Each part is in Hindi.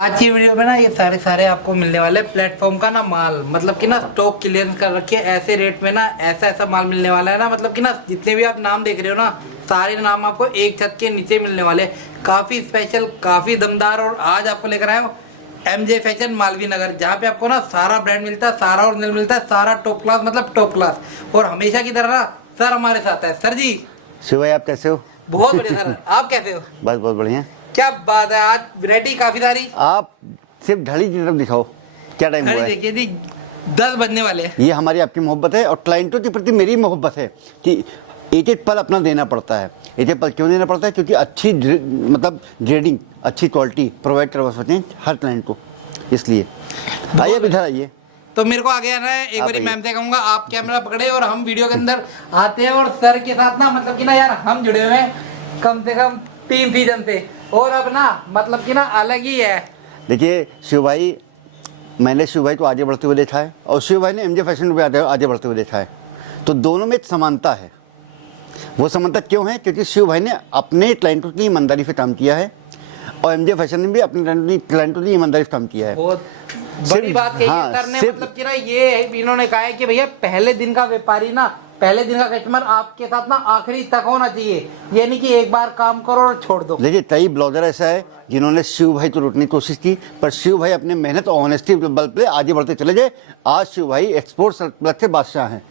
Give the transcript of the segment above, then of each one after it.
आज की वीडियो में ना ये सारे आपको मिलने वाले प्लेटफॉर्म का ना माल, मतलब कि ना स्टॉक क्लियरेंस कर रखिए ऐसे रेट में ना, ऐसा माल मिलने वाला है ना, मतलब कि ना जितने भी आप नाम देख रहे हो ना, सारे नाम आपको एक छत के नीचे मिलने वाले। काफी स्पेशल, काफी दमदार। और आज आपको लेकर आए हो एमजे फैशन मालवीय नगर, जहाँ पे आपको ना सारा ब्रांड मिलता है, सारा ओरिजिनल मिलता है, सारा टॉप क्लास, मतलब टॉप क्लास। और हमेशा की तरह ना सर हमारे साथ है। सर जी शिव भाई, आप कैसे हो? बहुत बढ़िया सर, आप कैसे हो? बस बहुत बढ़िया। क्या बात है, आज वैरायटी काफी सारी। आप सिर्फ ढड़ी की तरफ दिखाओ, क्या टाइम हुआ है? देखिए जी 10 बजने वाले हैं। ये हमारी आपकी मोहब्बत है और क्लाइंटों के प्रति मेरी मोहब्बत है कि एक एक पल अपना देना पड़ता है। एक एक पल क्यों देना पड़ता है? क्योंकि अच्छी मतलब ग्रेडिंग, अच्छी क्वालिटी प्रोवाइड करवा सकते हैं हर क्लाइंट को, इसलिए आइए अब इधर आइए। तो मेरे को आगे आना है, एक बार मैम से कहूंगा आप कैमरा पकड़े और हम वीडियो के अंदर आते हैं। और सर के साथ ना, मतलब कि ना यार हम जुड़े हुए हैं कम से कम 3 सीजन से, और अब ना मतलब कि ना अलग ही है। देखिए शिव भाई, मैंने शिव भाई को आगे बढ़ते हुए देखा है और शिव भाई ने एमजे फैशन पे आगे बढ़ते हुए देखा है, तो दोनों में एक समानता है। वो समानता क्यों है? क्योंकि शिव भाई ने अपने क्लाइंटों की ईमानदारी से काम किया है और एमजे फैशन ने भी अपने क्लाइंटों की ईमानदारी से काम किया है। बहुत बड़ी बात कही हाँ, सर ने, मतलब कि ना ये इन्होंने कहा है कि भैया पहले दिन का व्यापारी ना, पहले दिन का कस्टमर आपके साथ ना आखिरी तक होना चाहिए, ये नहीं कि एक बार काम करो और छोड़ दो। देखिए कई ब्लॉगर ऐसा है जिन्होंने शिव भाई को लूटने की कोशिश की, पर शिव भाई अपने मेहनत और ऑनेस्टी बल पे आगे बढ़ते चले गए। आज शिव भाई एक्सपोर्ट प्लस के बादशाह हैं।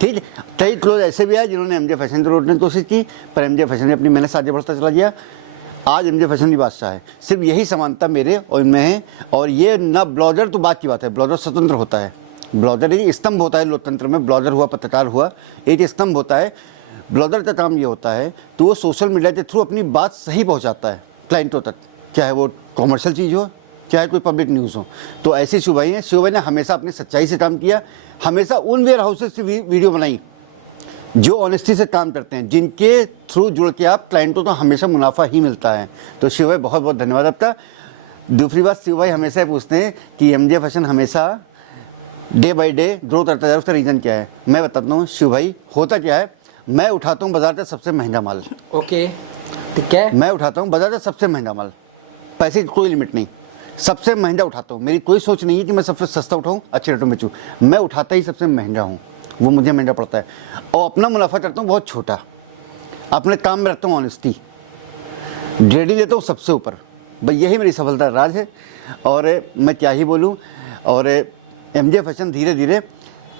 ठीक है, कई लोग ऐसे भी आए जिन्होंने एमजे फैशन को लूटने की कोशिश की, पर एमजे फैशन ने अपनी मेहनत से आगे बढ़ता चला गया। आज एमजे फैशन की बादशाह है। सिर्फ यही समानता मेरे और इनमें है। और ये ना ब्लॉगर तो बात की बात है, ब्लॉगर स्वतंत्र होता है। ब्लॉगर एक स्तंभ होता है लोकतंत्र में। ब्लॉगर हुआ, पत्रकार हुआ, एक स्तंभ होता है। ब्लॉगर का काम ये होता है तो वो सोशल मीडिया के थ्रू अपनी बात सही पहुंचाता है क्लाइंटों तक, चाहे वो कॉमर्शियल चीज़ हो, चाहे कोई पब्लिक न्यूज़ हो। तो ऐसी शिव भाई है। शिव भाई ने हमेशा अपनी सच्चाई से काम किया, हमेशा उन वेयर हाउसेज से वीडियो बनाई जो ऑनेस्टी से काम करते हैं, जिनके थ्रू जुड़ के आप क्लाइंटों को हमेशा मुनाफा ही मिलता है। तो शिव भाई बहुत बहुत धन्यवाद आपका। दूसरी बात, शिव भाई हमेशा पूछते हैं कि एमजे फैशन हमेशा डे बाय डे ग्रो करता है, उसका रीज़न क्या है? मैं बताता हूँ शिव भाई, होता क्या है, मैं उठाता हूँ बाजार का सबसे महंगा माल। ओके ठीक है, मैं उठाता हूँ बाजार का सबसे महंगा माल, पैसे की कोई लिमिट नहीं, सबसे महंगा उठाता हूँ। मेरी कोई सोच नहीं है कि मैं सबसे सस्ता उठाऊँ, अच्छे रेटों में बेचूँ। मैं उठाता ही सबसे महंगा हूँ, वो मुझे महंगा पड़ता है। और अपना मुनाफा करता हूँ बहुत छोटा, अपने काम में रखता हूँ ऑनेस्टी, ग्रेडिंग देता हूँ सबसे ऊपर। भाई यही मेरी सफलता राज है। और मैं क्या ही बोलूँ। और एमजे फैशन धीरे धीरे,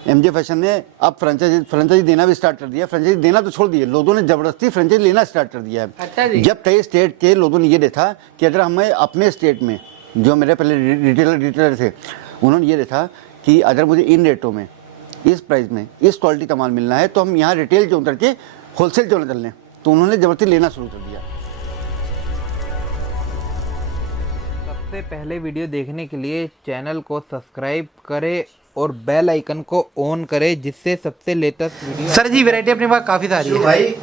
एमजे फैशन ने अब फ्रेंचाइजी देना भी स्टार्ट कर दिया। फ्रेंचाइजी देना तो छोड़ दिए, लोगों ने जबरदस्ती फ्रेंचाइजी लेना स्टार्ट कर दिया है। अच्छा जी। जब कई स्टेट के लोगों ने ये देखा कि अगर हमें अपने स्टेट में, जो मेरे पहले रिटेलर थे, उन्होंने ये देखा कि अगर मुझे इन रेटों में, इस प्राइस में, इस क्वालिटी का माल मिलना है तो हम यहाँ रिटेल क्यों करके होलसेल क्यों न कर लें, तो उन्होंने जबरदस्ती लेना शुरू कर दिया। सबसे पहले वीडियो देखने के लिए चैनल को सब्सक्राइब करें और बेल आइकन को ऑन करें, जिससे सबसे लेटेस्ट वीडियो। सर जी वैरायटी अपने पास काफी सारी है। भाई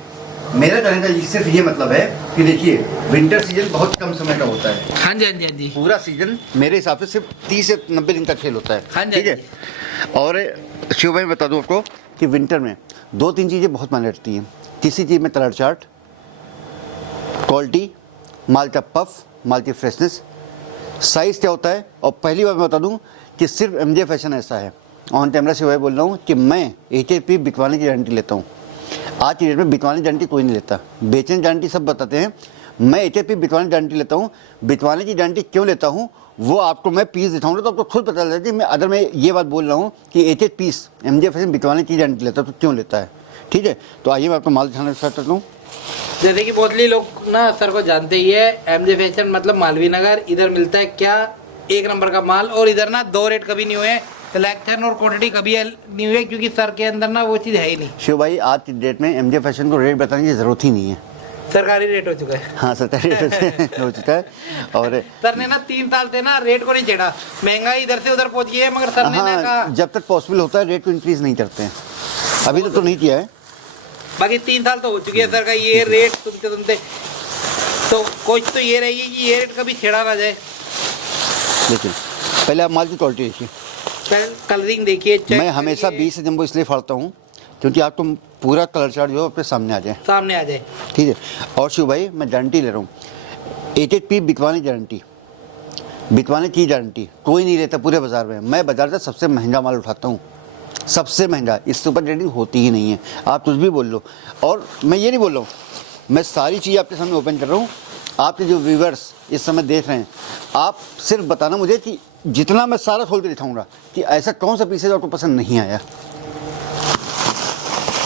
मेरा कहने का सिर्फ ये मतलब है कि देखिए विंटर सीजन बहुत कम समय का होता है। हाँ जी, हाँ जी, हाँ जी। पूरा सीजन मेरे हिसाब से सिर्फ 30 से 90 दिन का खेल होता है। हाँ जी, ठीक है। और शिव भाई बता दूं आपको कि विंटर में 2-3 चीज़ें बहुत मायने रखती हैं। किसी चीज़ में कलर चार्ट, क्वालिटी, माल का पफ, माल की फ्रेशनेस, साइज़ क्या होता है। और पहली बार मैं बता दूं कि सिर्फ एमजे फैशन ऐसा है, ऑन कैमरा शिव भाई बोल रहा हूँ, कि मैं एक बिकवाने की गारंटी लेता हूँ। आज की डेट में बिकवाने की गारंटी कोई नहीं लेता, बेचने की गारंटी सब बताते हैं। मैं एक बिकवाने की गारंटी लेता हूँ। बिकवाने की गारंटी क्यों लेता हूँ वो आपको मैं पीस दिखाऊंगा तो आपको खुद पता चल जाएगा। मैं अगर मैं ये बात बोल रहा हूँ कि एक पीस एमजे फैशन बिकवाने की गारंटी लेता है तो क्यों लेता है। ठीक है, तो आइए मैं आपको माल दिखाना स्टार्ट करता हूँ। जैसे कि बहुत लोग ना सर को जानते ही है, एमजे फैशन मतलब मालवीय नगर, इधर मिलता है क्या एक नंबर का माल। और इधर ना 2 रेट कभी नहीं हुए, सिलेक्शन और क्वांटिटी कभी नहीं हुए, क्योंकि सर के अंदर ना वो चीज़ है ही नहीं। शिव भाई आज की डेट में एमजे फैशन को रेट बताने की जरूरत ही नहीं है, सरकारी रेट हो चुका है। हाँ सरकारी रेट हो चुका है। और सर ने ना 3 साल से ना रेट को नहीं छेड़ा, महंगाई इधर से उधर पहुंच गई है, मगर सर ने ना कहा जब तक पॉसिबल होता है रेट को इंक्रीज नहीं करते हैं। अभी तो नहीं किया है, बाकी 3 साल तो हो चुके हैं सर का ये रेट सुनते तो कोच तो ये रहेगी कि ये रेट कभी छेड़ा ना जाए। देखिए पहले आप माल की क्वालिटी देखिए, कलरिंग देखिए। मैं हमेशा 20 से जंबो इसलिए फाड़ता हूँ क्योंकि आपको पूरा कलर चार्ट जो है अपने सामने आ जाए। ठीक है। और शिव भाई मैं गारंटी ले रहा हूँ, एक पीस बिकवाने की गारंटी, बितवाने की गारंटी कोई नहीं लेता पूरे बाजार में। मैं बाजार से सबसे महंगा माल उठाता हूँ, सबसे महंगा, इससे ऊपर रेटिंग होती ही नहीं है। आप कुछ भी बोल लो, और मैं ये नहीं बोल रहा हूँ, मैं सारी चीज़ आपके सामने ओपन कर रहा हूँ। आपके जो व्यूवर्स इस समय देख रहे हैं, आप सिर्फ बताना मुझे कि जितना मैं सारा खोल के दिखाऊंगा कि ऐसा कौन सा पीस है जो आपको पसंद नहीं आया।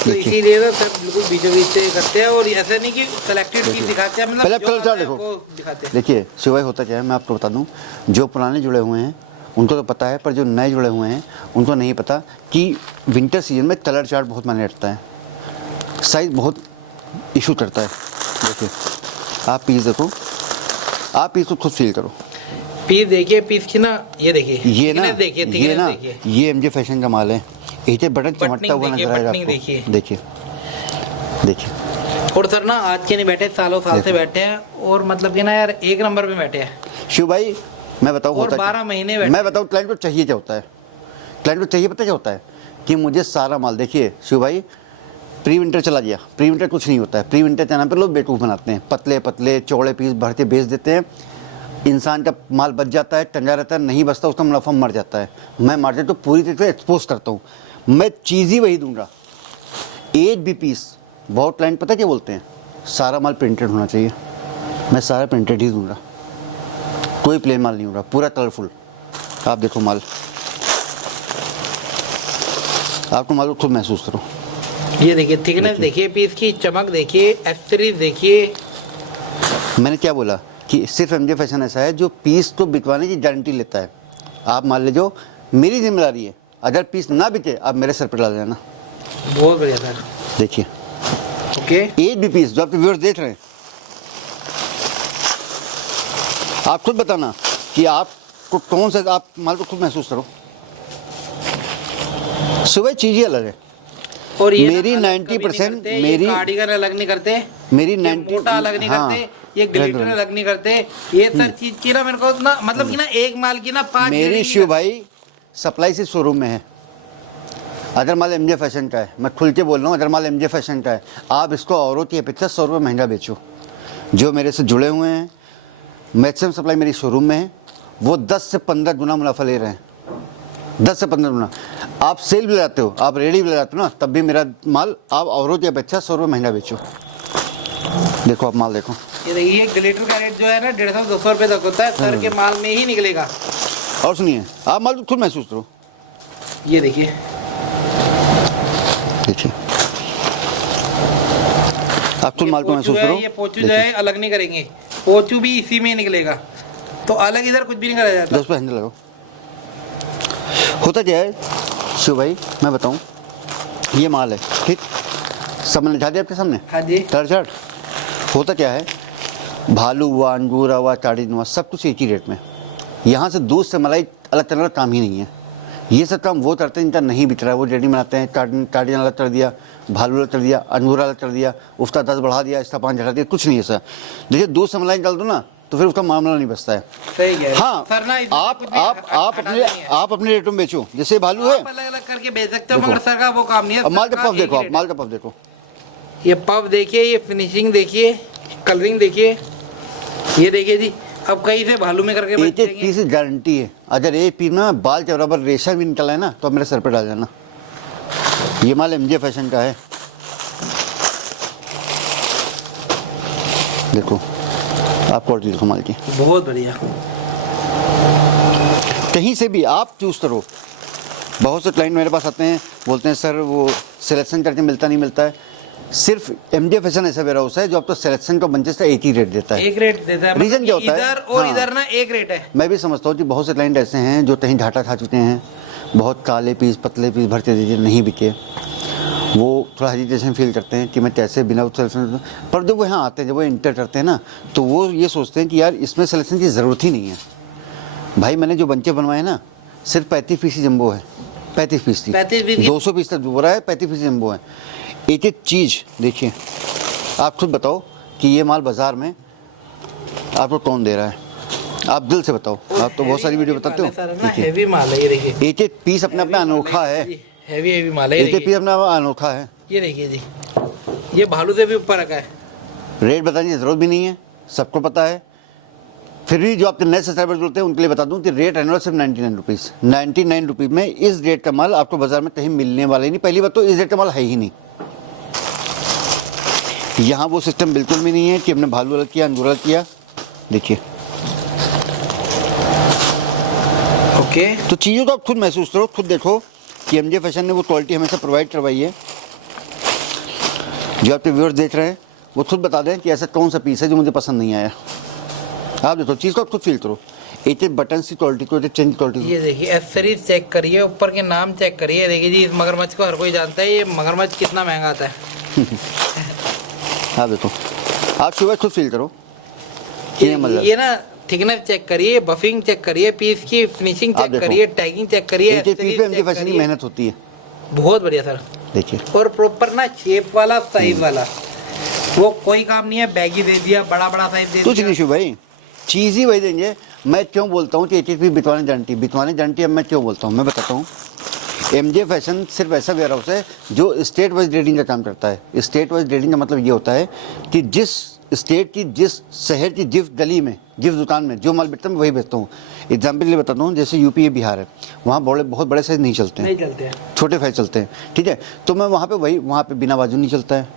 तो इसीलिए तो सर बिल्कुल बीचों बीच से करते हैं, और ऐसा नहीं कि सिलेक्टेड चीज दिखाते हैं, मतलब पहले जो कलर चार्ट आता है देखो, वो दिखाते हैं। देखिए शिवाई होता क्या है मैं आपको बता दूं, जो पुराने जुड़े हुए हैं उनको तो पता है, पर जो नए जुड़े हुए हैं उनको नहीं पता कि विंटर सीजन में कलर चार्ट बहुत मायने रखता है, साइज बहुत इशू करता है। देखिए आप पीस देखो, आप पीस को खुद फील करो। पीस देखिए, पीस की ना ये देखिए, ये ना, देखिए ये ना, देखिए, ये एमजे फैशन का माल है। ये बटन चमकता हुआ नजर आएगा आपको। देखिए, देखिए देखिए। और सर ना आज के नहीं बैठे, सालों साल से बैठे हैं, और मतलब कि ना यार एक नंबर पे बैठे हैं शिव भाई। मैं बताऊँ और 12 महीने बैठे। मैं बताऊँ क्लाइंट को चाहिए क्या होता है, क्लाइंट को चाहिए पता क्या होता है कि मुझे सारा माल, देखिए शिव भाई प्री विंटर चला गया, प्री विंटर कुछ नहीं होता है। प्री विंटर चैनल पर लोग बेवकूफ़ बनाते हैं, पतले पतले चौड़े पीस भर के बेच देते हैं, इंसान का माल बच जाता है, टंगा रहता है, नहीं बचता, उसका मुनाफा मर जाता है। मैं मार्केट को पूरी तरह से एक्सपोज करता हूँ, मैं चीज़ ही वही दूंगा। एक भी पीस, बहुत क्लाइंट पता क्या बोलते हैं, सारा माल प्रिंटेड होना चाहिए। मैं सारा प्रिंटेड ही दूंगा, कोई प्लेन माल नहीं होगा, पूरा कलरफुल। आप देखो माल, आपको माल खुद महसूस करो। ये देखिए थिकनेस देखिए, पीस की चमक देखिए, एक्सरीज देखिए। मैंने क्या बोला कि सिर्फ एमजे फैशन ऐसा है जो पीस को बिकवाने की गारंटी लेता है। आप मान लीजिए मेरी जिम्मेदारी है, अगर पीस ना बिके आप मेरे सर पर डाल देना। बहुत बढ़िया सर। देखिए ओके, एक भी पीस जो आपके व्यूअर्स देख रहे हैं, आप खुद बताना कि आपको कौन सा, आप माल को खुद महसूस करो। सुबह चीज़ ही अलग है। और ये मेरी ना अलग 90% कभी नहीं करते, मेरी ये कार्डिगन अलग नहीं करते, मेरी ये 90 मोटा अलग नहीं हाँ, करते, ये ग्लिटर अलग नहीं करते। ये सर चीज की ना मेरे को ना मतलब कि ना एक माल की ना 5 मेरी शिव भाई सप्लाई से शोरूम में है। अगर माल एमजे फैशन का है, मैं खुल के बोल रहा हूँ, अगर माल एमजे फैशन का है, आप इसको औरों की अपेक्षा 100 रुपये महंगा बेचो। जो मेरे से जुड़े हुए हैं, मैक्सिमम सप्लाई मेरी शोरूम में है, वो 10 से 15 गुना मुनाफा ले रहे हैं, 10 से 15 गुना। आप सेल भी लगाते हो, आप रेडी भी लगाते हो ना, तब भी मेरा माल आप औरों की अपेक्षा 100 रुपये महंगा बेचो। देखो आप माल देखो, ये देखिए ग्लिटर का रेट जो है ना 150-200 रुपये तक होता है, सर के माल में ही निकलेगा। और सुनिए आप माल खुद महसूस करो। ये देखिए, देखिए आप खुद माल को महसूस करो। ये पोचू जो है अलग नहीं करेंगे, पोचू भी इसी में निकलेगा, तो अलग इधर कुछ भी नहीं करा जाता। 10 पे हैंडल लगाओ। होता क्या है शिव भाई, मैं बताऊं, ये माल है ठीक, सब मैंने दिखा दिया आपके सामने। हाँ जी, कलर चार्ट। होता क्या है, भालू हुआ, अंगूर हुआ, चाड़ी हुआ, सब कुछ एक ही रेट में। यहाँ से दूध से मलाई अलग करने का काम ही नहीं है। ये सब काम वो करते हैं जिनका नहीं बिक रहा है, वो रेडी बनाते हैं, चाड़ी अलग कर दिया, भालू अलग कर दिया, अंगूर अलग कर दिया, उसका 10 बढ़ा दिया, इसका 5 घटा दिया, कुछ नहीं है सर। देखिए दूध से मलाई निकाल दो ना तो फिर उसका मामला नहीं बचता है। सही है। हाँ सर ना आप अपने रेटों में बेचो, जैसे भालू है अलग अलग करके बेच सकते हो, मगर सर का वो काम नहीं है। अब माल का सर का पफ देखो, एक आप ही माल का पफ देखो, ये पफ देखिए, ये फिनिशिंग देखिए, कलरिंग देखिए, ये देखिए जी। अब कहीं से भालू में करके एक एक पीस गारंटी है। अगर एक पीस में बाल के बराबर रेशा भी निकला है ना तो मेरे सर पे डाल देना। ये माल एमजे फैशन का है। देखो आप क्वालिटी देखो माल की, बहुत बढ़िया। कहीं से भी आप चूज करो। बहुत से क्लाइंट मेरे पास आते हैं, बोलते हैं सर वो सिलेक्शन करके मिलता नहीं मिलता है। सिर्फ एमजे फैशन ऐसा वेयर हाउस है जो आपको सिलेक्शन का बंचेस का एक ही रेट देता है। एक रेट देता है, रीजन क्या होता है, इधर और हाँ, इधर ना एक रेट है। मैं भी समझता हूँ कि बहुत से क्लाइंट ऐसे हैं जो कहीं घाटा खा चुके हैं, बहुत काले पीस पतले पीस भरते दीजिए नहीं बिके, वो थोड़ा हेजिटेशन फील करते हैं कि मैं कैसे बिना सिलेक्शन। पर जब वो यहाँ आते हैं, जब वो इंटर करते हैं ना, तो वो ये सोचते हैं कि यार इसमें सिलेक्शन की ज़रूरत ही नहीं है। भाई मैंने जो बंचे बनवाए ना, सिर्फ 35 जंबो है, 35 पीस थी, 200 पीस तक बोरा है, 35 जंबो है। एक एक चीज़ देखिए, आप खुद बताओ कि ये माल बाज़ार में आपको कौन दे रहा है, आप दिल से बताओ। आप तो बहुत सारी वीडियो बताते हो। हेवी माल है, ये देखिए, एक एक पीस अपने अपना अनोखा है, हेवी माल है, एक एक पीस अपना अनोखा है। ये देखिए जी, ये भालू से भी ऊपर रखा है। रेट बताने की ज़रूरत भी नहीं है, सबको पता है। फिर भी जो आपके नए सब्सक्राइबर जुड़ते हैं उनके लिए बता दूं कि रेट रहने वाला सिर्फ 99 रुपीज़। 99 रुपीज़ में इस रेट का माल आपको बाजार में कहीं मिलने वाला ही नहीं। पहली बात तो इस रेट का माल है ही नहीं। यहाँ वो सिस्टम बिल्कुल भी नहीं है कि हमने भालू अलग किया, अंगूर अलग किया। देखिए, ओके तो चीज़ों को आप खुद महसूस करो, खुद देखो कि एमजे फैशन ने वो क्वालिटी हमेशा प्रोवाइड करवाई है। जो आपके व्यूअर्स देख रहे हैं वो खुद बता दें कि ऐसा कौन सा पीस है जो मुझे पसंद नहीं आया। आप देखो, चीज़ को आप खुद फील करो। एक बटन की क्वालिटी को, चेंज क्वालिटी। ये देखिए एक्सेसरीज चेक करिए, ऊपर के नाम चेक करिए। देखिए जी, इस मगरमच्छ को हर कोई जानता है, ये मगरमच्छ कितना महंगा आता है। आप देखो, आप सुबह खुद फील करो कि मतलब ये ना थिकनेस चेक करिए, बफिंग चेक करिए, पीस की फिनिशिंग आप चेक देखो। करिए, टैगिंग चेक करिए, एक पीस accessories पे एमजे check फैशन की करिए। मेहनत होती है। बहुत बढ़िया सर। देखिए, और प्रॉपर ना शेप वाला, साइज वाला, वो कोई काम नहीं है बैगी दे दिया, बड़ा बड़ा साइज दे कुछ दिया। नहीं शिव भाई, चीज़ ही वही देंगे। मैं क्यों बोलता हूँ कि एक पीस बितवाने गारंटी। अब मैं क्यों बोलता हूँ, मैं बताता हूँ। एमजे फैशन सिर्फ ऐसा वेयर हाउस है जो स्टेट वाइज ग्रेडिंग का काम करता है। स्टेट वाइज ग्रेडिंग का मतलब ये होता है कि जिस स्टेट की, जिस शहर की, जिस गली में, जिस दुकान में जो माल बिकता है मैं वही बेचता हूँ। एग्जाम्पल लिए बताता हूँ, जैसे यूपी या बिहार है, वहाँ बहुत बड़े साइज नहीं चलते हैं, नहीं चलते हैं। छोटे साइज चलते हैं। ठीक है, तो मैं वहाँ पे बिना बाजू नहीं चलता है,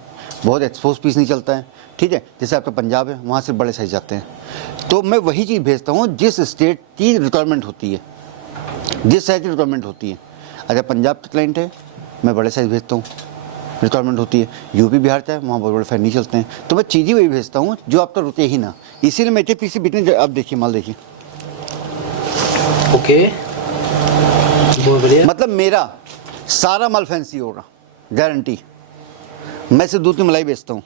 बहुत एक्सपोज पीस नहीं चलता है। ठीक है, जैसे आपका पंजाब है, वहाँ से बड़े साइज जाते हैं। तो मैं वही चीज़ भेजता हूँ जिस स्टेट की रिक्वायरमेंट होती है, जिस शहर की रिक्वायरमेंट होती है। अगर पंजाब का क्लाइंट है, मैं बड़े साइज भेजता हूँ, रिक्वायरमेंट होती है। यूपी बिहार का है, वहाँ बहुत बड़े फैन नहीं चलते हैं, तो मैं चीज़ ही वही भेजता हूँ जो आपका रुके ही ना। इसीलिए मैं पीसी बिकने। आप देखिए माल, देखिए, ओके बहुत बढ़िया। मतलब मेरा सारा माल फैंसी होगा, गारंटी। मैं सिर्फ दूध की मलाई बेचता हूँ।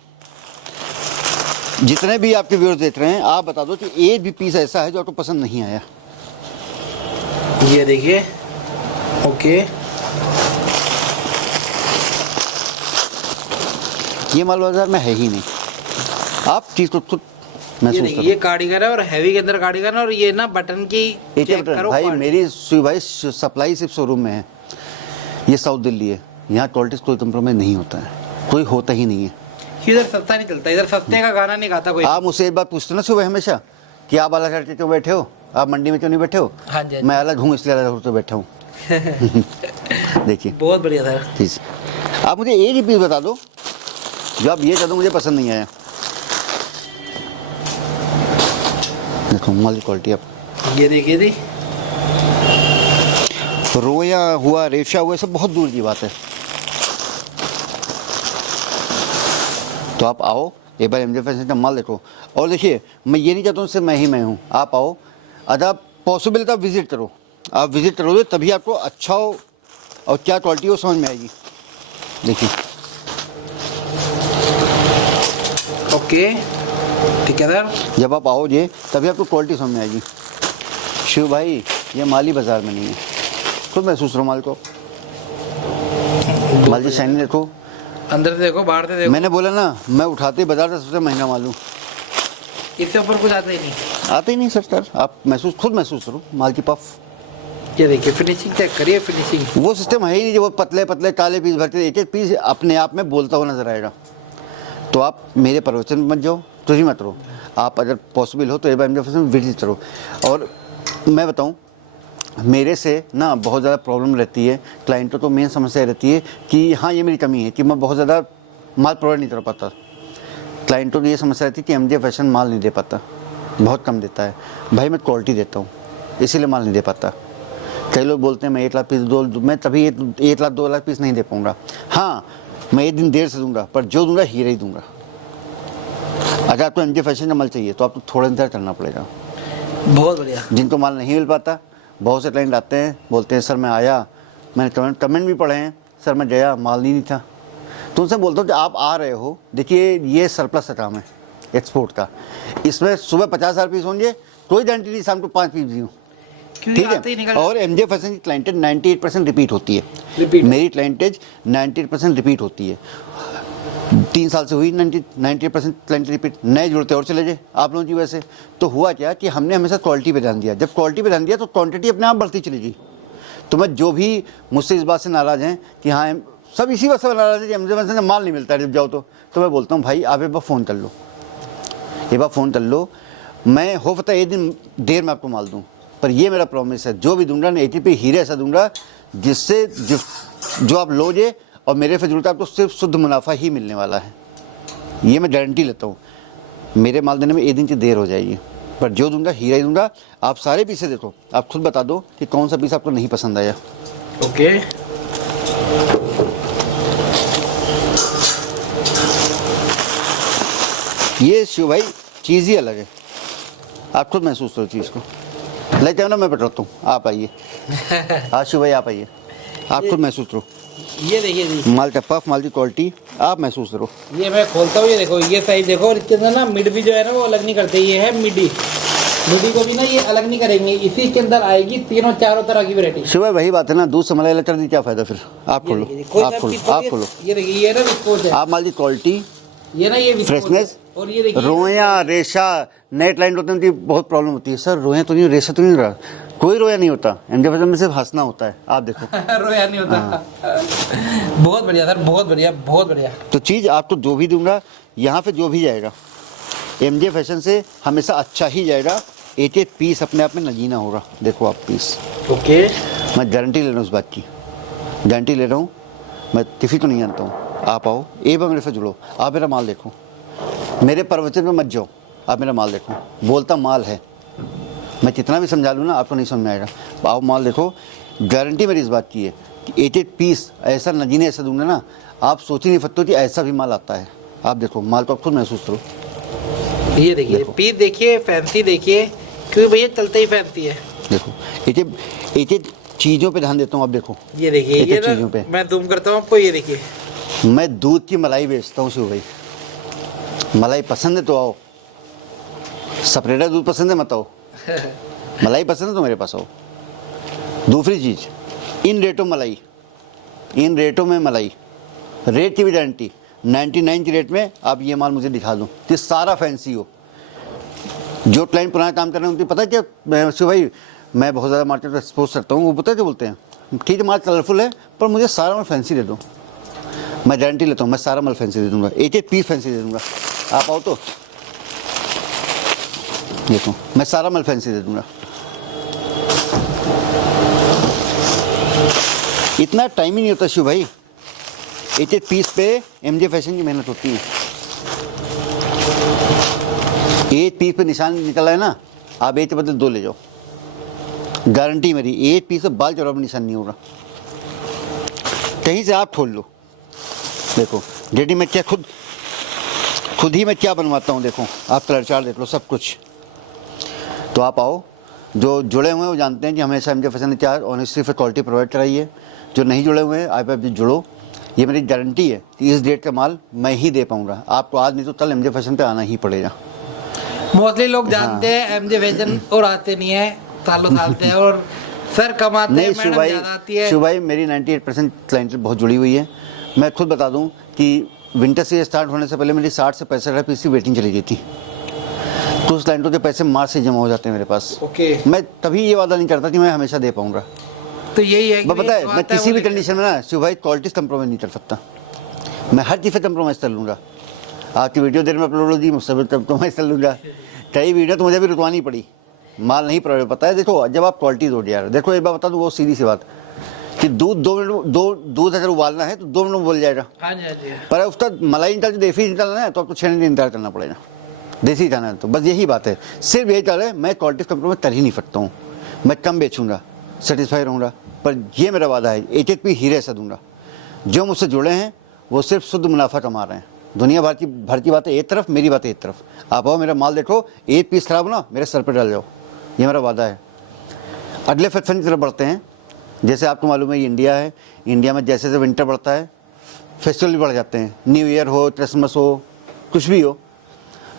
जितने भी आपके व्यूअर्स देख रहे हैं, आप बता दो कि एक भी पीस ऐसा है जो आपको पसंद नहीं आया। ये देखिए, ओके ये माल बाजार में है ही नहीं। आप चीज़ को खुद ये महसूस देखिए, करो। ये कार्डिगन है और हैवी के अंदर कार्डिगन है, और ये ना बटन की एक चेक बटन करो भाई, quality। मेरी भाई सप्लाई सिर्फ शोरूम में है। ये साउथ दिल्ली है, यहाँ क्वालिटी कोई कंप्रोमाइज नहीं होता है, कोई होता ही नहीं है। इधर सस्ता नहीं चलता, इधर सस्ते का गाना नहीं गाता कोई। आप मुझसे एक बात पूछते ना सुबह हमेशा कि आप अलग हट के क्यों बैठे हो, आप मंडी में क्यों नहीं बैठे हो? हाँ जी, हाँ जी। मैं अलग हूँ इसलिए अलग होकर बैठा हूँ। देखिए बहुत बढ़िया सर। चीज़, आप मुझे एक ही पीस बता दो जो आप ये कह दो मुझे पसंद नहीं आया। देखो माल की क्वालिटी, आप ये देखिए जी, रोया हुआ, रेशा हुआ, सब बहुत दूर की बात है। तो आप आओ एक बार एमजे फैशन का माल देखो। और देखिए, मैं ये नहीं चाहता हूँ सिर्फ मैं हूँ, आप आओ। अगर आप पॉसिबल तो आप विजिट करो, आप विजिट करोगे तभी आपको अच्छा हो और क्या क्वालिटी हो समझ में आएगी। देखिए, ओके ठीक है सर। जब आप आओगे तभी आपको क्वालिटी समझ में आएगी। शिव भाई, ये माल ही बाजार में नहीं है, खुद महसूस करो माल को। माल की शाइनिंग देखो, अंदर से देखो, बाहर से देखो। मैंने बोला ना, मैं उठाते ही बाजार का सबसे महंगा माल हूँ। इससे ऊपर कुछ आता ही नहीं। आते ही नहीं सर, आप खुद महसूस करो माल की पफ। ये देखिए, फिनिशिंग चेक करिए, फिनिशिंग। वो सिस्टम है ही नहीं जो वो पतले पतले काले पीस भरते, एक एक पीस अपने आप में बोलता हुआ नजर आएगा। तो आप मेरे प्रवचन में मत जाओ, तुझी मत रहो। आप अगर पॉसिबल हो तो एक बार एमजे फैशन विजिट करो। और मैं बताऊं, मेरे से ना बहुत ज़्यादा प्रॉब्लम रहती है क्लाइंटों को। मेन समस्या रहती है कि हाँ, ये मेरी कमी है कि मैं बहुत ज़्यादा माल प्रोवाइड नहीं कर पाता। क्लाइंटों की ये समस्या रहती है कि एमजे फैशन माल नहीं दे पाता, बहुत कम देता है। भाई मैं क्वालिटी देता हूँ, इसीलिए माल नहीं दे पाता। कई लोग बोलते हैं मैं 1 लाख पीस मैं तभी 1 लाख 2 लाख पीस नहीं दे पाऊँगा। हाँ, मैं एक दिन देर से दूंगा, पर जो दूंगा हीरा ही दूंगा। अगर आपको एमजे फैशन का माल चाहिए तो आपको थोड़ा इंतजार करना पड़ेगा। बहुत बढ़िया। जिनको माल नहीं मिल पाता, बहुत से क्लाइंट आते हैं, बोलते हैं सर मैं आया, मैंने कमेंट भी पढ़े हैं, सर मैं गया माल नहीं था। तो उनसे बोलता हूँ कि आप आ रहे हो, देखिए ये सरप्लस का काम है एक्सपोर्ट का। इसमें सुबह 50,000 पीस होंगे, कोई गारंटी नहीं शाम को 5 पीस भी हूँ। ठीक है, और एमजे फैशन की क्लाइंटेज 98% रिपीट होती है। मेरी क्लाइंटेज 98% रिपीट होती है। 3 साल से हुई 90% क्लाइंट रिपीट। नए जुड़ते और चले जाए आप लोगों की वजह से। तो हुआ क्या कि हमने हमेशा क्वालिटी पे ध्यान दिया। जब क्वालिटी पे ध्यान दिया तो क्वांटिटी अपने आप बढ़ती चली गई। तो मैं जो भी मुझसे इस बात से नाराज़ हैं कि हाँ, सब इसी बात से नाराज़ है कि एमजे फैशन से माल नहीं मिलता है जब जाओ तो मैं बोलता हूँ भाई आप एक बार फ़ोन कर लो, एक बार फ़ोन कर लो। मैं हो सकता है एक दिन देर में आपको माल दूँ, पर ये मेरा प्रॉमिस है, जो भी दूंगा ना ATP हीरे ऐसा दूंगा जिससे जो आप लोगे और मेरे से जुड़ता आपको सिर्फ शुद्ध मुनाफा ही मिलने वाला है। ये मैं गारंटी लेता हूँ। मेरे माल देने में एक दिन की देर हो जाएगी, पर जो दूंगा हीरा ही दूंगा। आप सारे पीसे देखो, आप खुद बता दो कि कौन सा पीस आपको नहीं पसंद आया। ओके, ये शिव भाई चीज़ ही अलग है, आप खुद महसूस करो चीज़ को। लेते हो ना, मैं पटरता हूँ, आप आइए। हाँ शिव भाई आप आइए, आप खुद महसूस करो। ये देखिए जी, माल का पफ, माल की क्वालिटी आप महसूस करो। ये मैं खोलता हूँ, ये देखो, ये साइज देखो, और इसके अंदर ना मिड भी जो है ना वो अलग नहीं करते। ये है मिडी, मिडी को भी ना ये अलग नहीं करेंगे। इसी के अंदर आएगी तीनों चारों तरह की वैरायटी। शिव भाई वही बात है ना, दूध से मलाई अलग कर दी, क्या फायदा फिर। आप खोलो, आप खोलो, आप खोलो। ये देखिए, ये ना विस्कोस है, आप माल की क्वालिटी, ये ना ये विस्कोस फ्रेशनेस, है। और ये देखिए रोया रेशा नेट लाइन होते हैं, उनकी बहुत प्रॉब्लम होती है। सर रोया तो नहीं, रेशा तो नहीं रहा, कोई रोया नहीं होता। एमजे फैशन में सिर्फ हंसना होता है, आप देखो। रोया नहीं होता। बहुत बढ़िया सर, बहुत बढ़िया, बहुत बढ़िया। तो चीज़ आपको जो भी दूंगा, यहाँ पे जो भी जाएगा एमजे फैशन से हमेशा अच्छा ही जाएगा। एक एक पीस अपने आप में नगीना होगा। देखो आप पीस, ओके, मैं गारंटी ले रहा हूँ उस बात की, गारंटी ले रहा हूँ। मैं तिफी तो नहीं जानता हूँ। आप आओ, एक बार मेरे से जुड़ो, आप मेरा माल देखो, मेरे प्रवचन में मत जाओ, आप मेरा माल देखो। बोलता माल है, मैं कितना भी समझा लूँ ना आपको नहीं समझ में आएगा। आओ माल देखो, गारंटी मेरी इस बात की है कि एक एक पीस ऐसा नगीने ऐसा दूंगा ना, आप सोच ही नहीं सकते कि ऐसा भी माल आता है। आप देखो माल को, आप खुद महसूस करो। ये देखिए पीस देखिए, फैंसी देखिए, क्योंकि भैया चलते ही फैंसी है। देखो एक एक चीज़ों पे ध्यान देता हूँ। आप देखो ये देखिए, ये एक-एक चीज़ों पे ना मैं जूम करता हूँ आपको, ये देखिए। मैं दूध की मलाई बेचता हूँ शिव भाई। मलाई पसंद है तो आओ, सेपरेटर दूध पसंद है मत आओ, मलाई पसंद है तो मेरे पास आओ। दूसरी चीज़, इन रेटों मलाई, इन रेटों में मलाई, रेट की भी गारंटी 99 की रेट में आप ये माल मुझे दिखा दो कि सारा फैंसी हो। जो क्लाइंट पुराना काम कर रहे हैं उनको पता है क्या शिव भाई, मैं बहुत ज़्यादा मार्केट एक्सपोज करता हूँ, वो पता है क्या बोलते हैं, ठीक है माल कलरफुल है पर मुझे सारा माल फैंसी दे दो। मैं गारंटी लेता हूँ, मैं सारा माल फैंसी दे दूँगा, एक एक पीस फैंसी दे दूँगा। आप आओ तो देखो, मैं सारा माल फैंसी दे दूँगा। इतना टाइम ही नहीं होता शिव भाई, एक एक पीस पे एमजे फैशन की मेहनत होती है। एक पीस पे निशान निकला है ना, आप एक के बदले दो ले जाओ, गारंटी मेरी। एक पीस पे बाल चौड़ा में निशान नहीं होगा, कहीं से आप खोल लो। देखो जेडी मैं क्या खुद ही मैं क्या बनवाता हूँ। देखो आप कलर चार्ट देख लो, सब कुछ। तो आप आओ, जो जुड़े हुए हैं वो जानते हैं कि हमेशा एमजे फैशन ने क्या ऑनेस्टी फिर क्वालिटी प्रोवाइड कराई है। जो नहीं जुड़े हुए हैं आप अभी जुड़ो, ये मेरी गारंटी है कि इस डेट का माल मैं ही दे पाऊँगा आपको। आज नहीं तो कल एमजे फैशन पे आना ही पड़ेगा। मोस्टली लोग जानते हैं एमजे फैशन और आते नहीं है, सालों साल से। और सर कमाते हैं, मैडम ज्यादा आती है। शिव भाई मेरी 98% क्लाइंटेल बहुत जुड़ी हुई है। मैं खुद बता दूं कि विंटर से स्टार्ट होने से पहले मेरी 60 से 65 पीस की वेटिंग चली गई थी। तो उस क्लाइंटों के पैसे मार्च से जमा हो जाते हैं मेरे पास। ओके, मैं तभी ये वादा नहीं करता कि मैं हमेशा दे पाऊंगा। तो यही है कि पता है मैं किसी भी कंडीशन में ना शिव भाई क्वालिटी कंप्रोमाइज़ नहीं कर सकता। मैं हर चीज़ से कंप्रोमाइज़ कर लूँगा। आपकी वीडियो देर में अपलोड होगी, मुझसे भी कंप्रोमाइज़ कर लूँगा। कई वीडियो तो मुझे भी रुकवानी पड़ी, माल नहीं प्रोवाइड। पता है देखो, जब आप क्वालिटी दो यार, देखो एक बार बता दूँ वो सीधी सी बात कि दूध अगर उबालना है तो 2 मिनट में उबल जाएगा। हाँ जी, हाँ जी। पर उसका मलाई निकाल देसी निकालना है तो आपको 6 दिन इंतजार करना पड़ेगा। देसी जाना है तो बस यही बात है, सिर्फ यही चाल है। मैं क्वालिटी कंप्रोमाइज़ कर ही नहीं सकता हूँ, मैं कम बेचूंगा, सेटिस्फाई रहूँगा। पर ये मेरा वादा है, एक एक भी हीरे ऐसा दूंगा। जो मुझसे जुड़े हैं वो सिर्फ शुद्ध मुनाफा कमा रहे हैं। दुनिया भर की बातें एक तरफ, मेरी बातें एक तरफ। आप आओ, मेरा माल देखो, एक पीस खराब हो ना मेरे सर पर डाल जाओ, ये मेरा वादा है। अगले फैशन की तरफ बढ़ते हैं। जैसे आपको मालूम है ये इंडिया है, इंडिया में जैसे जैसे विंटर बढ़ता है फेस्टिवल भी बढ़ जाते हैं। न्यू ईयर हो, क्रिसमस हो, कुछ भी हो,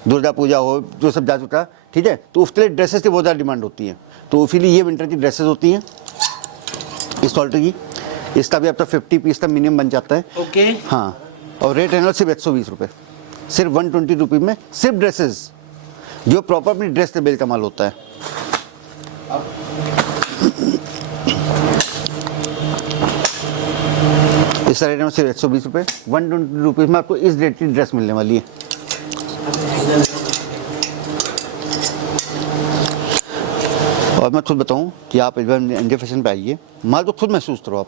दुर्गा पूजा हो, जो सब जा चुका, ठीक है। तो उसके लिए ड्रेसेस की बहुत ज़्यादा डिमांड होती है, तो इसीलिए ये विंटर की ड्रेसेस होती हैं इस क्वालिटी की। इसका भी आपका 50 पीस का मिनिमम बन जाता है। ओके, हाँ, और रेट है ना सिर्फ 120 रुपये, सिर्फ 120 रुपये में सिर्फ ड्रेसेस, जो प्रॉपर अपनी ड्रेस के बेल का माल होता है। इस रेट में सिर्फ 120 रुपये, 120 रुपीज़ में आपको इस रेट की ड्रेस मिलने वाली है। और मैं खुद बताऊं कि आप एक बार इंडिया फैशन पे आइए, माल तो खुद महसूस करो आप,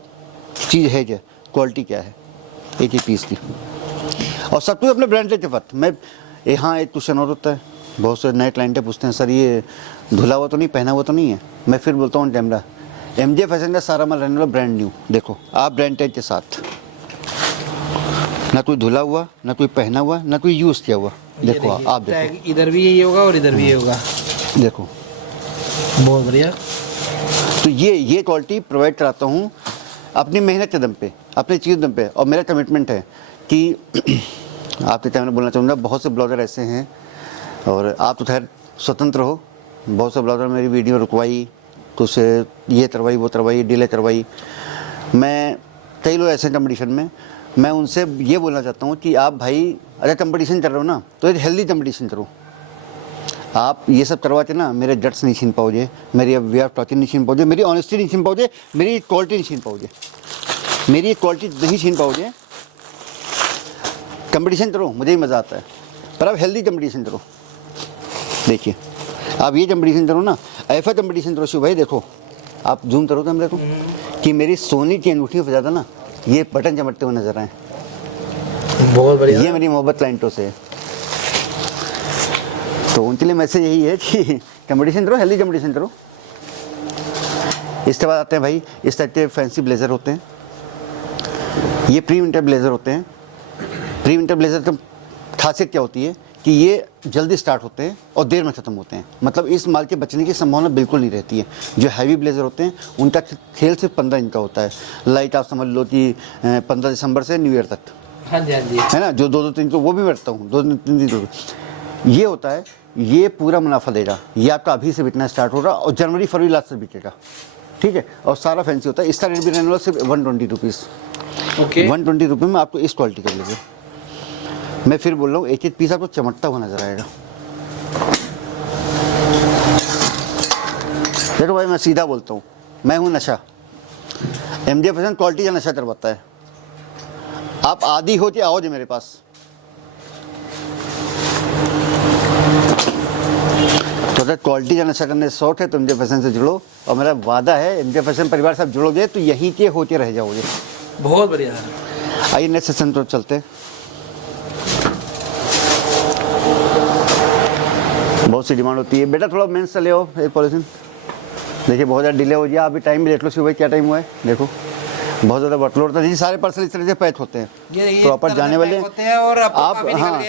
चीज़ है क्या, क्वालिटी क्या है एक ही पीस की। और सब कुछ अपने ब्रांड के वक्त मैं यहाँ एक क्वेश्चन और होता है, बहुत से नए क्लाइंटें पूछते हैं सर ये धुला हुआ तो नहीं, पहना हुआ तो नहीं है। मैं फिर बोलता हूँ कैमरा, एमजे फैशन का सारा माल रहने वाला ब्रांड न्यू, देखो आप ब्रांड टैग के साथ, ना कोई धुला हुआ, ना कोई पहना हुआ, ना कोई यूज़ किया हुआ। देखो आप देखो, इधर भी यही होगा और इधर भी यही होगा, देखो बहुत बढ़िया। तो ये क्वालिटी प्रोवाइड कराता हूँ अपनी मेहनत के दम पे, अपनी चीज़ दम पे। और मेरा कमिटमेंट है कि आपके टाइम में बोलना चाहूँगा, बहुत से ब्लॉगर ऐसे हैं, और आप तो खैर स्वतंत्र हो, बहुत से ब्लॉगर मेरी वीडियो रुकवाई, तो उसे ये करवाई वो करवाई, डिले करवाई। मैं कई लोग ऐसे कंपटीशन में, मैं उनसे ये बोलना चाहता हूँ कि आप भाई अगर कंपटीशन कर रहे हो ना तो एक हेल्दी कंपटीशन करो। आप ये सब करवाते ना मेरे जट्स नहीं छीन पाओगे, मेरी वे ऑफ टॉकिंग नहीं छीन पाओगे, मेरी ऑनेस्टी नहीं छीन पाओगे, मेरी क्वालिटी नहीं छीन पाओगे, मेरी क्वालिटी नहीं छीन पाओगे। कंपटीशन करो, मुझे ही मज़ा आता है, पर आप हेल्दी कंपटीशन करो। देखिए आप ये कंपटीशन करो ना, ऐसा कंपटीशन करो शिव भाई, देखो आप जूम करो तो हम देखो कि मेरी सोनी की अंगूठियों पर ज़्यादा ना ये बटन चमकते हुए नजर आए। बहुत बढ़िया। ये मेरी मोहब्बत क्लाइंटों से है, तो उनके लिए मैसेज यही है कि कंपटीशन करो, हेल्दी कंपटीशन करो। इसके बाद आते हैं भाई इस टाइप के फैंसी ब्लेज़र होते हैं, ये प्री विंटर ब्लेज़र होते हैं। प्री विंटर ब्लेज़र की खासियत क्या होती है कि ये जल्दी स्टार्ट होते हैं और देर में ख़त्म होते हैं, मतलब इस माल के बचने की संभावना बिल्कुल नहीं रहती है। जो हैवी ब्लेज़र होते हैं उनका खेल सिर्फ 15 दिन का होता है, लाइट आप समझ लो कि 15 दिसंबर से न्यू ईयर तक, हाँ जी हाँ जी, है ना, जो 2-3 तो वो भी बैठता हूँ, 2-3 दिन ये होता है। ये पूरा मुनाफा देगा, ये आपका अभी से बिकना स्टार्ट हो रहा और जनवरी फरवरी लास्ट से बिकेगा, ठीक है। और सारा फैंसी होता है, इसका रेट भी रहने वाला सिर्फ 120 रुपीज़। ओके, 120 रुपये में आपको इस क्वालिटी कर लीजिए। मैं फिर बोल रहा हूँ एक एक पीस आपको चमकता हुआ नजर आएगा। देखो भाई मैं सीधा बोलता हूँ, मैं हूँ नशा, एमजे फैशन क्वालिटी का नशा करवाता है। आप आदी हो कि आओ जी मेरे पास। तो अगर क्वालिटी का नशा करने से शौक है तो एमजे फैशन से जुड़ो, और मेरा वादा है एमजे फैशन परिवार से आप जुड़ोगे तो यहीं के होते रह जाओगे। बहुत बढ़िया। आइए नेक्स्ट सेशन पर चलते हैं। बहुत सी डिमांड होती है, बेटा थोड़ा मेंस चले हो एक पॉलिथीन। देखिए बहुत ज़्यादा डिले हो गया, अभी टाइम भी देख लो शिव भाई क्या टाइम हुआ है, देखो बहुत ज़्यादा वर्कलोड होता है। देखिए सारे पार्सल इस तरह से पैक होते हैं, प्रॉपर जाने वाले होते हैं। और आप हाँ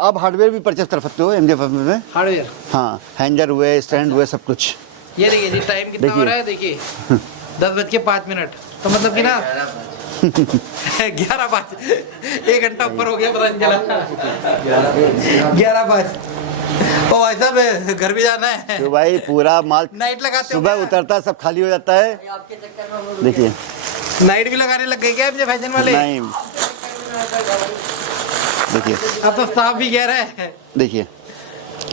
आप हार्डवेयर भी परचेस कर सकते हो एमजे फैशन में। हार्डवेयर, हाँ हैंगर हुए, स्टैंड हुए, सब कुछ। ये देखिए जी टाइम कितना हो रहा है, देखिए 10:05, तो मतलब कि ना 11:05, 1 घंटा ऊपर हो गया, पता नहीं चला। 11:05। ओ भाई साहब घर भी जाना है तो भाई पूरा माल नाइट लगाते सुबह उतरता है, सब खाली हो जाता है। देखिए नाइट भी लगाने लग गए क्या अपने फैशन वाले? नहीं, देखिए अब तो स्टाफ भी कह रहा है। देखिए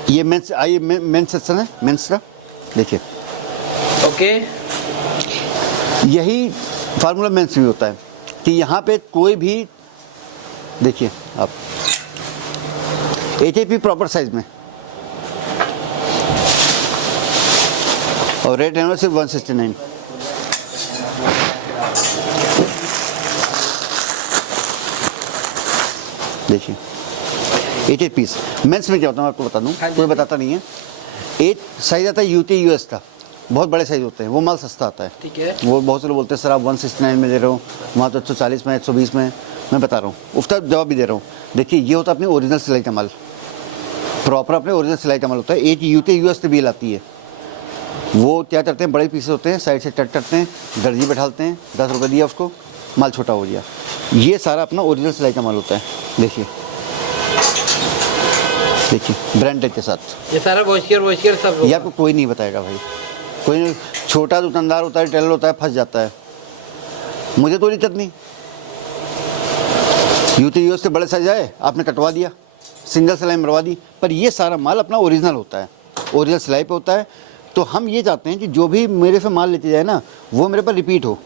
ये मेंस, आइए मेंस सेक्शन है मेंस का। देखिए ओके, यही फार्मूला मेंस भी होता है कि यहाँ पे कोई भी, देखिए आप एचएपी प्रॉपर साइज में, और रेट है सिर्फ 169। देखिए 8 पीस मेंस में क्या होता है मैं आपको बता दूं, कोई बताता नहीं है। एक साइज आता है यूटी यूएस का, बहुत बड़े साइज होते हैं, वो माल सस्ता आता है, ठीक है। वो बहुत से लोग बोलते हैं सर आप 169 में दे रहे हो, वहाँ तो 140 में, 120 में। मैं बता रहा हूँ, उसका जवाब भी दे रहा हूँ। देखिए ये होता है अपनी ओरिजिनल सिलाई का माल, प्रॉपर अपने ओरिजिनल सिलाई का माल होता है। एक यूटी यूएस से बिल आती है, वो क्या करते हैं, बड़े पीसेस होते हैं, साइड से कट करते हैं, दर्जी बैठाते हैं, 10 रुपये दिया उसको, माल छोटा हो गया। ये सारा अपना ओरिजिनल सिलाई का माल होता है। देखिए देखिए ब्रांडेड के साथ, ये सारा वॉशियर सब ये आपको कोई नहीं बताएगा भाई, कोई नहीं। छोटा दुकानदार होता है, टेलर होता है, फंस जाता है। मुझे तो दिक्कत नहीं, यूटी यूएस से बड़े साइज आए, आपने कटवा दिया, सिंगल सिलाई मरवा दी, पर ये सारा माल अपना ओरिजिनल होता है, ओरिजिनल सिलाई पे होता है। तो हम ये चाहते हैं कि जो भी मेरे से माल लेते जाए ना, वो मेरे पर रिपीट हो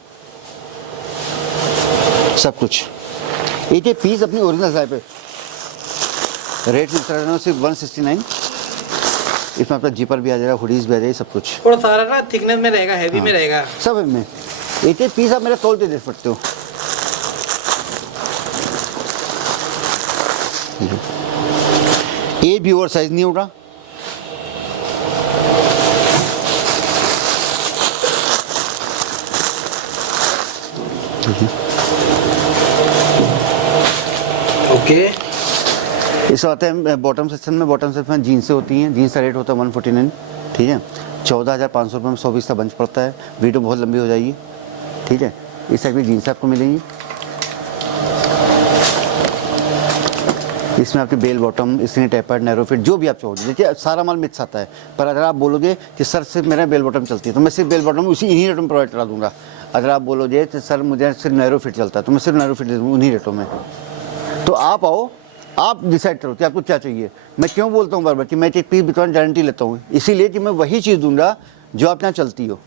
सब कुछ। एक एक पीस अपनी ओरिजिनल सिलाई पे, रेट सिर्फ 169। इसमें आपका जीपर भी आ जाएगा, हुडीज भी आ जाएगी, सब कुछ। और सारा ना थिकनेस में रहेगा, हैवी में रहेगा सब है में। एक एक पीस आप मेरा तोल के दे सकते हो। ये भी ओवर साइज नहीं होगा। ओके। इस आते हैं बॉटम सेक्शन में। बॉटम सेक्शन में जीन्सें होती हैं। जीन्स का रेट होता है 149, ठीक है। 14,500 रुपये में 100 पीस का बंच पड़ता है। वीडियो बहुत लंबी हो जाएगी, ठीक है। इस साइड में जीन्स आपको मिलेंगी। इसमें आपकी bell bottom, screen tapered, narrow fit, जो भी आप चाहोगे। देखिए सारा माल मिक्स आता है, पर अगर आप बोलोगे कि सर सिर्फ मेरा बेल बॉटम चलती है तो मैं सिर्फ बेल बॉटम उसी इन्हीं रेटों में प्रोवाइड करा दूंगा। अगर आप बोलोगे तो सर मुझे सिर्फ नैरो फिट चलता है तो मैं सिर्फ नैरो फिट दे दूँगा उन्हीं रेटों में। तो आप आओ, आप डिसाइड करो कि आपको क्या चाहिए। मैं क्यों बोलता हूँ बार बार कि मैं एक पीस बिटवान गारंटी लेता हूँ, इसीलिए कि मैं वही चीज़ दूंगा जो आप यहाँ चलती हो।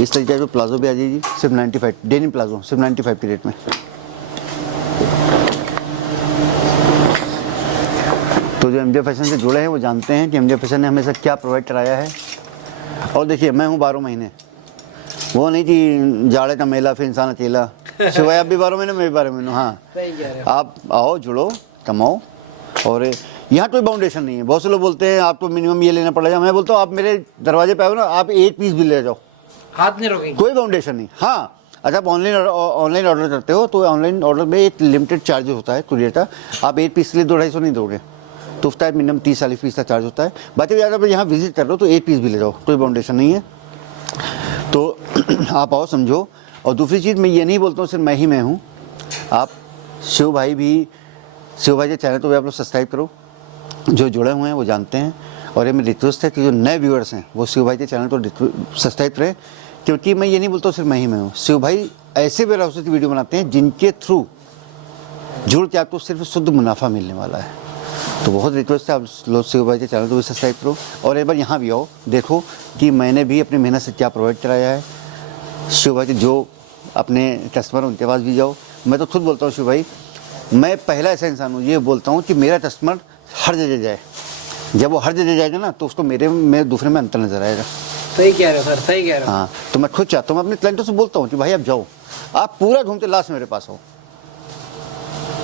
इस तरीके का प्लाजो भी आ जाएगी, सिर्फ 95, डेनिम प्लाजो सिर्फ 95 के रेट में। तो जो एमजे फैशन से जुड़े हैं वो जानते हैं कि एमजे फैशन ने हमेशा क्या प्रोवाइड कराया है। और देखिए मैं हूँ 12 महीने, वो नहीं कि जाड़े का मेला फिर इंसान अकेला। सिवाय आप भी 12 महीने, मैं भी 12 महीने। हाँ, आप आओ, जुड़ो, कमाओ। और यहाँ कोई बाउंडेशन नहीं है। बहुत से लोग बोलते हैं आपको मिनिमम ये लेना पड़ेगा। मैं बोलता हूँ आप मेरे दरवाजे पे आओ ना, आप एक पीस भी ले जाओ, हाथ नहीं रोकेंगे, कोई बाउंडेशन नहीं। हाँ, अच्छा आप ऑनलाइन ऑर्डर करते हो तो ऑनलाइन ऑर्डर में एक लिमिटेड चार्ज होता है कुरियर का। आप एक पीस के लिए 200-250 नहीं दोगे, तो उसका मिनिमम 30-40 पीस का चार्ज होता है। बाकी अगर यहाँ विजिट कर लो तो एक पीस भी ले जाओ, कोई बाउंडेशन नहीं है। तो आप आओ, समझो। और दूसरी चीज़ मैं ये नहीं बोलता हूँ सिर्फ मैं हूँ, आप शिव भाई के चैनल तो भी आप लोग सब्सक्राइब करो। जो जुड़े हुए हैं वो जानते हैं। और ये मेरी रिक्वेस्ट है कि जो नए व्यूअर्स हैं वो शिव भाई के चैनल तो सब्सक्राइब करें, क्योंकि मैं ये नहीं बोलता हूँ सिर्फ मैं हूँ। शिव भाई ऐसे वेयर हाउस की वीडियो बनाते हैं जिनके थ्रू जुड़ के आपको सिर्फ शुद्ध मुनाफा मिलने वाला है। तो बहुत रिक्वेस्ट है आप लोग शिव भाई के चैनल को भी सब्सक्राइब करो। और एक बार यहाँ भी आओ, देखो कि मैंने भी अपनी मेहनत से क्या प्रोवाइड कराया है। शिव भाई के जो अपने कस्टमर उनके पास भी जाओ। मैं तो खुद बोलता हूँ शिव भाई, मैं पहला ऐसा इंसान हूँ ये बोलता हूँ कि मेरा कस्टमर हर जगह जाए। जब वो हर जगह जाएगा ना तो उसको मेरे में दूसरे में अंतर नजर आएगा। सही कह रहे हो सर, सही कह रहे हो। हाँ, तो मैं खुद चाहता हूँ, मैं अपने क्लाइंटों से बोलता हूँ कि भाई आप जाओ, आप पूरा घूमते लास्ट मेरे पास आओ।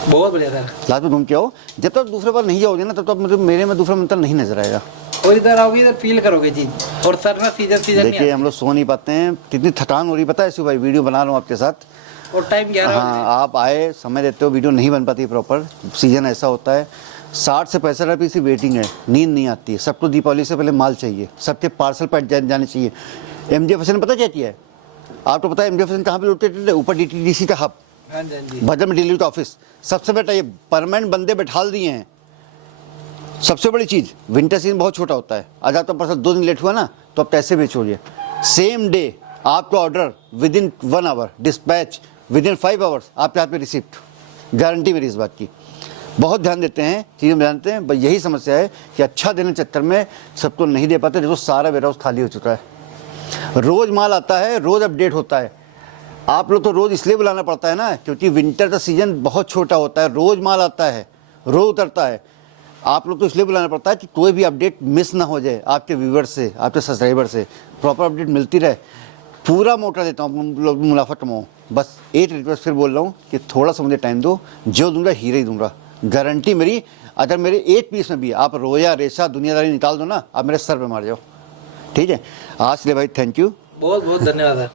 बहुत बढ़िया सर। लास्ट में घूम के आओ। जब तक दूसरे बार नहीं जाओगे ना तब तक मुझे मेरे में दूसरा मंत्र नहीं नजर आएगा। और इधर आओगे इधर फील करोगे चीज। और सर ना सीजन देखिए हम लोग सो नहीं पाते हैं, कितनी थकान हो रही पता है शिव भाई। वीडियो बना रहा हूँ आपके साथ और टाइम 11 बजे। हाँ, आप आए, समय देते हो, वीडियो नहीं बन पाती प्रॉपर। सीजन ऐसा होता है, 60 से 65 रुपये की वेटिंग है, नींद नहीं आती है। सबको दीपावली से पहले माल चाहिए, सबके पार्सल पर जाने चाहिए। एमजे फैशन पता क्या किया है आपको पता है? एमजे फैशन कहाँ पे लोकेटेड है? ऊपर DTDC का हब, हाँ जी, हाँ जी। बदल में डिलीवरी ऑफिस सबसे बेटा, ये परमानेंट बंदे बैठाल दिए हैं। सबसे बड़ी चीज़, विंटर सीजन बहुत छोटा होता है। अगर आपका पार्सल 2 दिन लेट हुआ ना तो आप पैसे बेचोगे। सेम डे आपका order within 1 hour, dispatch within 5 hours, आपके हाथ में रिसिप्ट। गारंटी मेरी इस बात की। बहुत ध्यान देते हैं, चीज़ें में जानते हैं, बस यही समस्या है कि अच्छा देने के चक्कर में सबको नहीं दे पाते। देखो सारा वेयर हाउस खाली हो चुका है, रोज़ माल आता है, रोज़ अपडेट होता है। आप लोग तो रोज़ इसलिए बुलाना पड़ता है ना क्योंकि विंटर का सीजन बहुत छोटा होता है, रोज़ माल आता है, रोज़ उतरता है। आप लोग तो इसलिए बुलाना पड़ता है कि कोई भी अपडेट मिस ना हो जाए आपके व्यूवर्स से, आपके सब्सक्राइबर से, प्रॉपर अपडेट मिलती रहे। पूरा मोटा देता हूँ, मुनाफा कमाऊँ। बस एक रिक्वेस्ट फिर बोल रहा हूँ कि थोड़ा सा मुझे टाइम दो, जो दूंगा हीरे ही दूंगा, गारंटी मेरी। अगर मेरे एक पीस में भी आप रोया रेशा दुनियादारी निकाल दो ना, आप मेरे सर पे मार जाओ, ठीक है। आज ले भाई, थैंक यू, बहुत बहुत धन्यवाद सर।